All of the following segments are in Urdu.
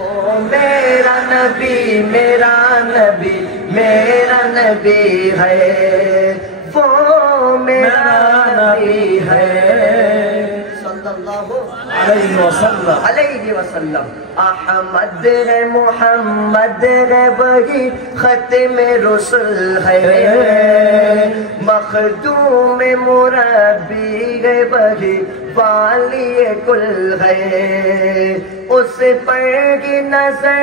وہ میرا نبی میرا نبی میرا نبی ہے، وہ میرا نبی ہے صلی اللہ علیہ وسلم۔ احمد ہے محمد ہے وہی ختم رسل ہے، مخدوم مربی ہے وہی والی کل ہے، اس پر کی نظر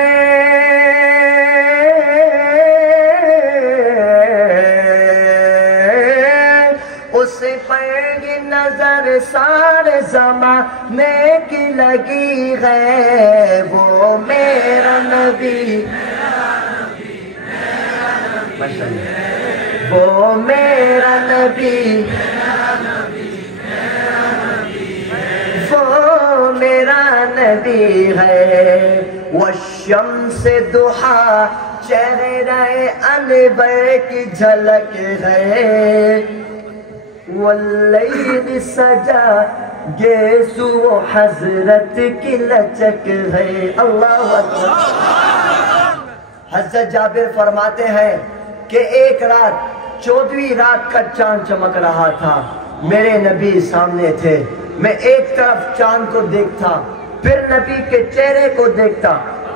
اس پر کی نظر سارے زمانے کی لگی ہے، وہ میرا نبی وہ میرا نبی وہ میرا نبی ہے، والشمس ضحیٰ چہرہ انور کی جھلک ہے، واللیل سجا گیسو حضرت کی لچک ہے۔ اللہ اکبر۔ حضرت جابر فرماتے ہیں کہ ایک رات 14ویں رات کا چاند چمک رہا تھا، میرے نبی سامنے تھے، میں ایک طرف چاند کو دیکھتا، پھر نبی کے چہرے کو دیکھتا،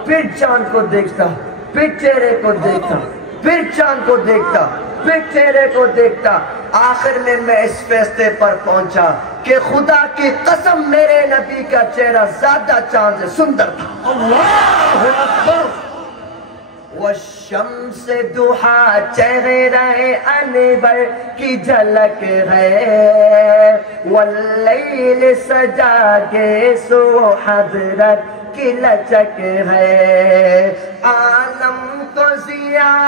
پھر چاند کو دیکھتا، پھر چہرے کو دیکھتا، پھر چاند کو دیکھتا، پھر چہرے کو دیکھتا، آخر میں اس فیصلے پر پہنچا کہ خدا کی قسم میرے نبی کا چہرہ زیادہ چاند سے سندر تھا۔ اللہ اکبر۔ والشمس ضحیٰ چہرہ انور کی جھلک ہے، واللیل سجا گیسو حضرت کی لچک ہے، عالم کو ضیاء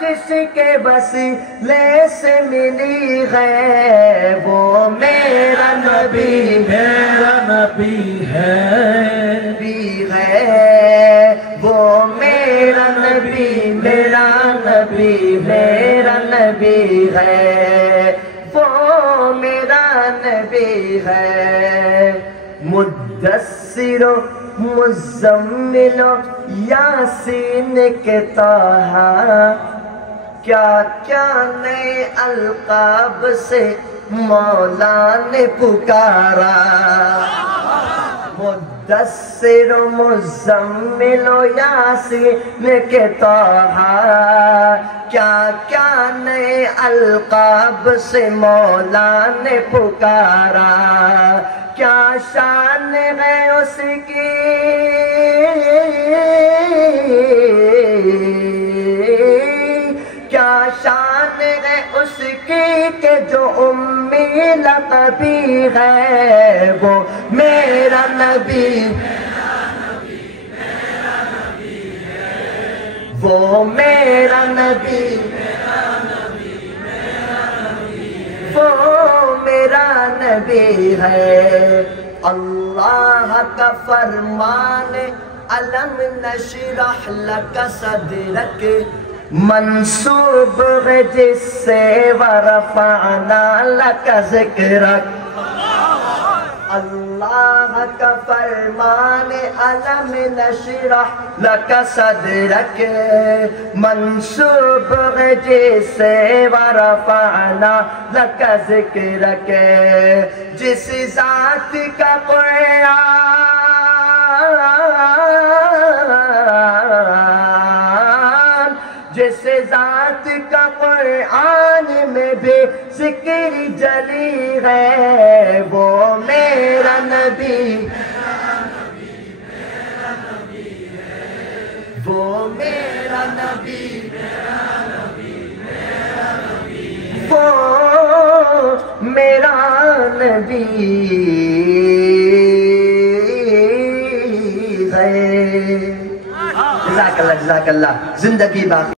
جس کے وسیلے سے ملی ہے، وہ میرا نبی میرا نبی ہے، وہ میرا نبی میرا نبی میرا نبی ہے، وہ میرا نبی ہے، مدثر و مزمل و یاسین کے طٰہٰ، کیا کیا نئے القاب سے مولا نے پکارا، مدثر و مزمل و یاسین کے طٰہٰ، کیا کیا نئے القاب سے مولا نے پکارا، کیا شان ہے اس کی کیا شان ہے اس کی کہ جو امی لقبی ہے، وہ میرا نبی وہ میرا نبی وہ میرا نبی ہے۔ اللہ کا فرمان الم نشرح لک صدرک منسوب ہے جس سے ورفعنا لک ذکرک، اللہ کا فرمان الم نشرح لک صدرک منسوب ہے جس سے ورفعنا لک ذکرک، جس ذات کا قرآن جس ذات کا قرآن میں بھی ذکر جلی ہے، وہ میرا نبی وہ میرا نبی وہ میرا نبی ہے۔ جزاک اللہ جزاک اللہ، زندگی باقی